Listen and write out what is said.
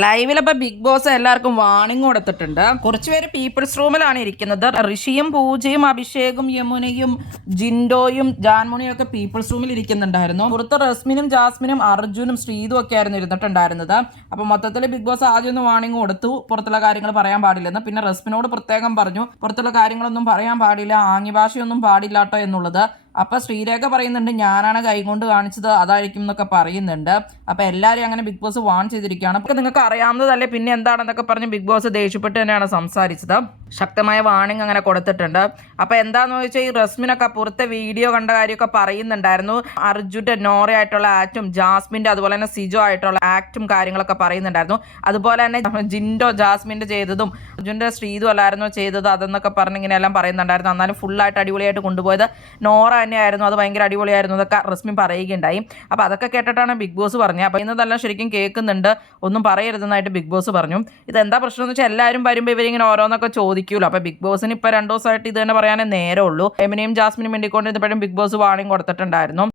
ലൈവിലപ്പോൾ big boss എല്ലാവർക്കും warning കൊടുത്തിട്ടുണ്ട്. കുറച്ചുപേര് people's റൂമിലാണ് ഇരിക്കുന്നത്. ഋഷിയും പൂജയും അഭിഷേകും യമുനയും ജിൻഡോയും ജാൻമുണിയും ഒക്കെ പീപ്പിൾസ് റൂമിൽ ഇരിക്കുന്നുണ്ടായിരുന്നു. പുറത്ത് റസ്മിനും ജാസ്മിനും അർജുനും ശ്രീതും ഒക്കെ ആയിരുന്നു ഇരുന്നിട്ടുണ്ടായിരുന്നത്. അപ്പോൾ മൊത്തത്തിൽ ബിഗ് ബോസ് ആദ്യം ഒന്ന് വാണിംഗ് കൊടുത്തു, പുറത്തുള്ള കാര്യങ്ങൾ പറയാൻ പാടില്ലെന്ന്. പിന്നെ റസ്മിനോട് പ്രത്യേകം പറഞ്ഞു പുറത്തുള്ള കാര്യങ്ങളൊന്നും പറയാൻ പാടില്ല, ആംഗ്യഭാഷയൊന്നും പാടില്ലാട്ടോ എന്നുള്ളത്. അപ്പോൾ ശ്രീരേഖ പറയുന്നുണ്ട് ഞാനാണ് കൈകൊണ്ട് കാണിച്ചത് അതായിരിക്കും എന്നൊക്കെ പറയുന്നുണ്ട്. അപ്പോൾ എല്ലാവരും അങ്ങനെ ബിഗ് ബോസ് വാൺ ചെയ്തിരിക്കുകയാണ്. അപ്പോൾ നിങ്ങൾക്ക് അറിയാവുന്നതല്ലേ പിന്നെ എന്താണെന്നൊക്കെ പറഞ്ഞ് ബിഗ് ബോസ് ദേഷ്യപ്പെട്ട് തന്നെയാണ് സംസാരിച്ചത്. ശക്തമായ വാണിംഗ് അങ്ങനെ കൊടുത്തിട്ടുണ്ട്. അപ്പോൾ എന്താണെന്ന് ചോദിച്ചാൽ ഈ റസ്മിനൊക്കെ പുറത്തെ വീഡിയോ കണ്ട കാര്യമൊക്കെ പറയുന്നുണ്ടായിരുന്നു. അർജുൻ്റെ നോറയായിട്ടുള്ള ആക്റ്റും ജാസ്മിൻ്റെ അതുപോലെ തന്നെ സിജോ ആയിട്ടുള്ള ആക്റ്റും കാര്യങ്ങളൊക്കെ പറയുന്നുണ്ടായിരുന്നു. അതുപോലെ തന്നെ ജിൻഡോ ജാസ്മിൻ്റെ ചെയ്തതും അർജുൻ്റെ ശ്രീതു അല്ലായിരുന്നു ചെയ്തത് അതെന്നൊക്കെ പറഞ്ഞ് ഇങ്ങനെയെല്ലാം പറയുന്നുണ്ടായിരുന്നു. എന്നാലും ഫുള്ളായിട്ട് അടിപൊളിയായിട്ട് കൊണ്ടുപോയത് നോറ തന്നെയായിരുന്നു, അത് ഭയങ്കര അടിപൊളിയായിരുന്നു എന്നൊക്കെ റസ്മി പറയുകയുണ്ടായി. അപ്പോൾ അതൊക്കെ കേട്ടിട്ടാണ് ബിഗ് ബോസ് പറഞ്ഞത്. അപ്പോൾ ഇന്നതെല്ലാം ശരിക്കും കേൾക്കുന്നുണ്ട്, ഒന്നും പറയരുതെന്നായിട്ട് ബിഗ് ബോസ് പറഞ്ഞു. ഇതെന്താ പ്രശ്നം എന്ന് വെച്ചാൽ എല്ലാവരും വരുമ്പോൾ ഇവരിങ്ങനെ ഓരോന്നൊക്കെ ചോദിക്കുമല്ലോ. അപ്പോൾ ബിഗ് ബോസിന് ഇപ്പോൾ 2 ദിവസമായിട്ട് ഇത് തന്നെ പറയാനേ നേരമുള്ളൂ. എമിനെയും ജാസ്മിനും വേണ്ടിക്കൊണ്ട് ഇപ്പോഴും ബിഗ് ബോസ് വാണിംഗ് കൊടുത്തിട്ടുണ്ടായിരുന്നു.